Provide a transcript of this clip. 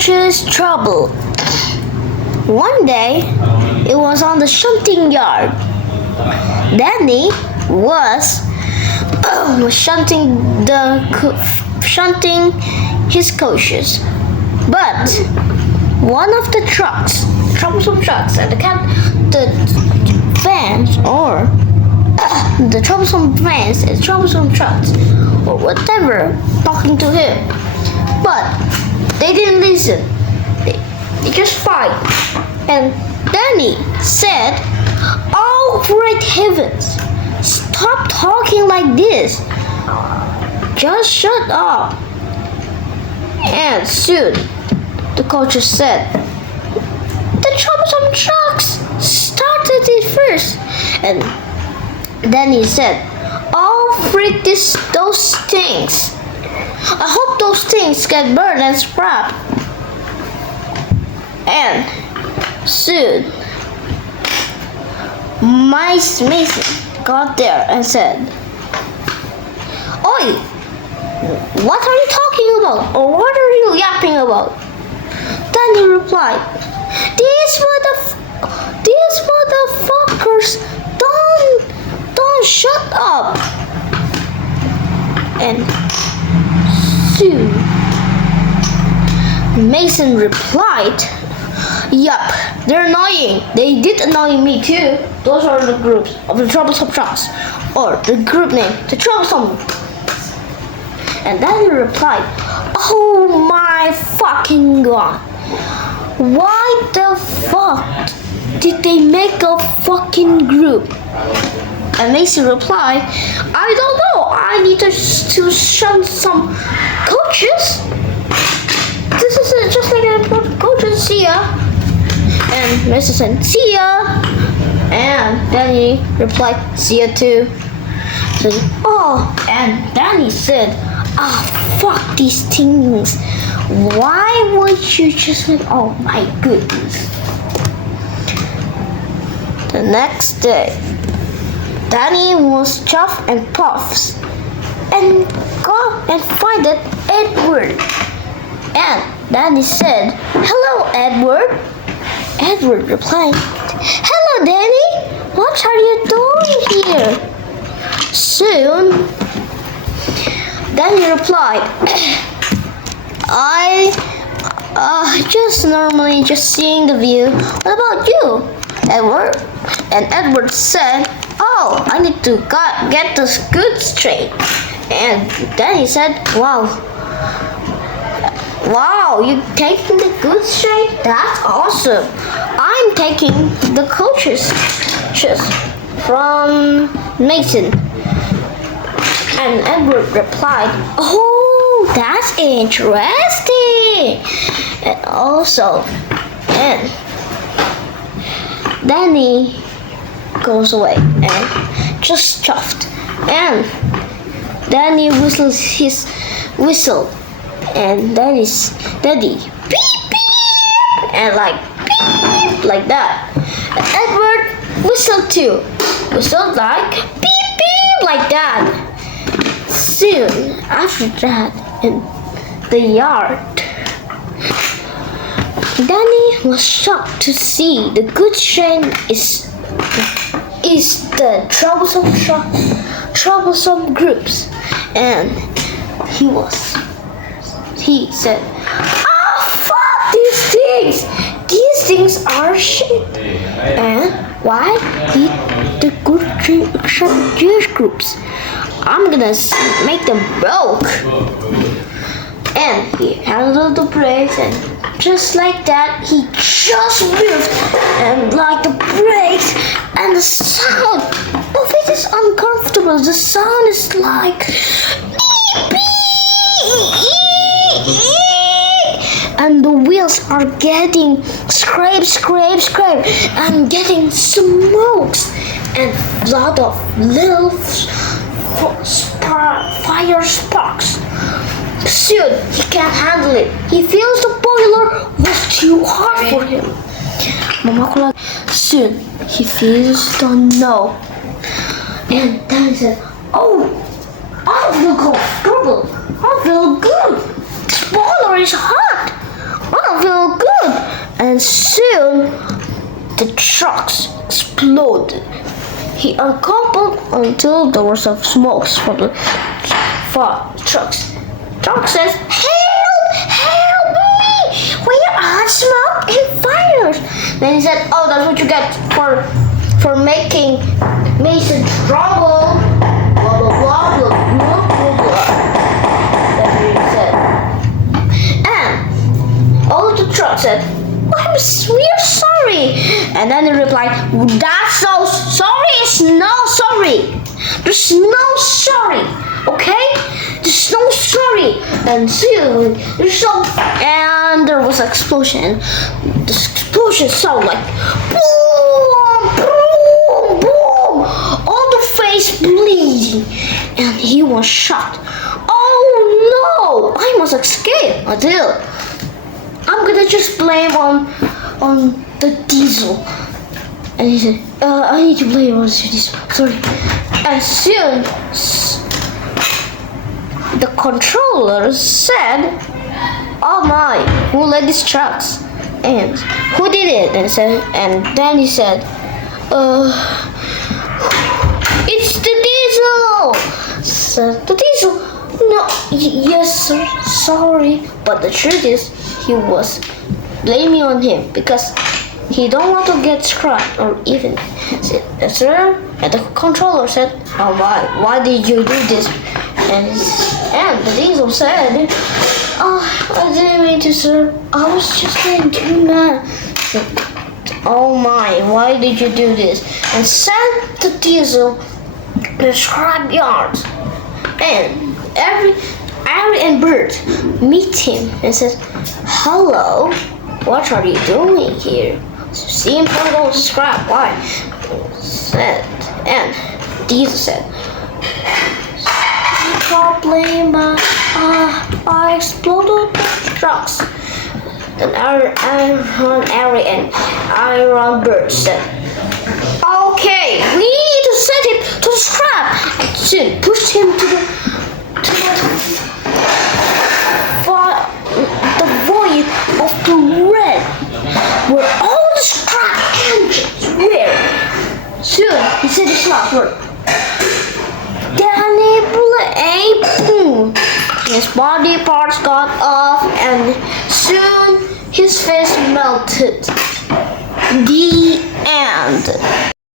coach's trouble. One day, it was on the shunting yard. Danny was shunting his coaches, but one of the troublesome trucks, and the vans, or the troublesome vans and troublesome trucks, or whatever, talking to him, but they didn't listen. They just fight. And Danny said, "Oh, great heavens! Stop talking like this. Just shut up." And soon, the coach said, "The troublesome trucks started it first." And then he said, "Oh, freak those things. I hope those things get burned and scrapped." And soon, Mason got there and said, "Oi, what are you talking about? Or what are you yapping about?" Then he replied, These motherfuckers don't shut up." And soon, Mason replied, "Yup, they're annoying. They did annoy me too. Those are the groups of the troublesome trucks, or the group name, the troublesome." And then he replied, "Oh my fucking god. Why the fuck did they make a fucking group?" And Mason replied, "I don't know. I need to shunt some coaches. This is just like a coaches. See ya." And Mason said, "See ya." And Danny replied, "See ya too." So, and Danny said, fuck these things. Why would you just like, oh my goodness." The next day, Danny was chuffed and puffs and got and found Edward. And Danny said, "Hello, Edward." Edward replied, "Hello, Danny. What are you doing here?" Soon, Danny replied, I just normally just seeing the view. What about you, Edward?" And Edward said, "Oh, I need to get this good straight." And Danny said, Wow, you taking the goods straight? That's awesome. I'm taking the coaches from Mason." And Edward replied, "Oh, that's interesting." And Danny goes away and just chuffed. And Danny whistles his whistle. And Daddy beep beep, and beep like that. And Edward whistled too, whistled beep beep like that. Soon after that, in the yard, Danny was shocked to see the goods train is the troublesome groups, and he said, fuck these things! These things are shit. And why did the good Jewish groups? I'm gonna make them broke." And he handled the brakes, and just like that, he just moved, and like the brakes, and the sound of it is uncomfortable. The sound is like and the wheels are getting scrape, and getting smokes and a lot of little fire sparks. Soon he can't handle it. He feels the boiler was too hard for him. Soon he feels the no. And then he said, "Oh, I feel comfortable. I feel good. This boiler is hot. I don't and soon the trucks exploded. He uncoupled until there was some smokes from the trucks. Truck says, "Help! Help me! We are smoke and fires." Then he said, "Oh, that's what you get for making Mason trouble." Blah blah blah blah blah blah blah. That's what he said. And all of the trucks said, "We're sorry." And then he replied, "That's so sorry. It's no sorry. There's no sorry. Okay? There's no sorry." And soon and there was an explosion. The explosion sounded like boom, boom, boom. All the face bleeding, and he was shot. "Oh no! I must escape until I'm gonna just blame on the diesel." And he said, "I need to blame on the diesel. Sorry." And soon the controller said, "Oh my, who led these trucks? And who did it?" And then he said, "It's the diesel." Said the diesel, "No, yes sir, sorry." But the truth is, he was blaming on him because he don't want to get scrapped or even. Sir, and the controller said, "Oh why did you do this?" And the diesel said, "Oh, I didn't mean to, sir. I was just getting too mad." Said, "Oh my, why did you do this?" And sent the diesel to the scrap yard. And Harry and Bert meet him and says, "Hello, what are you doing here?" "Seeing for those scrap, why?" Said, and Diesel said, "Problem, I exploded the trucks." Then Harry and Iron Bird said, "Okay, we need to send him to the scrap." And soon pushed him to the void of the red, where all the scrap engines were. Soon he said his last word. Danny boom. His body parts got off, and soon his face melted. The end.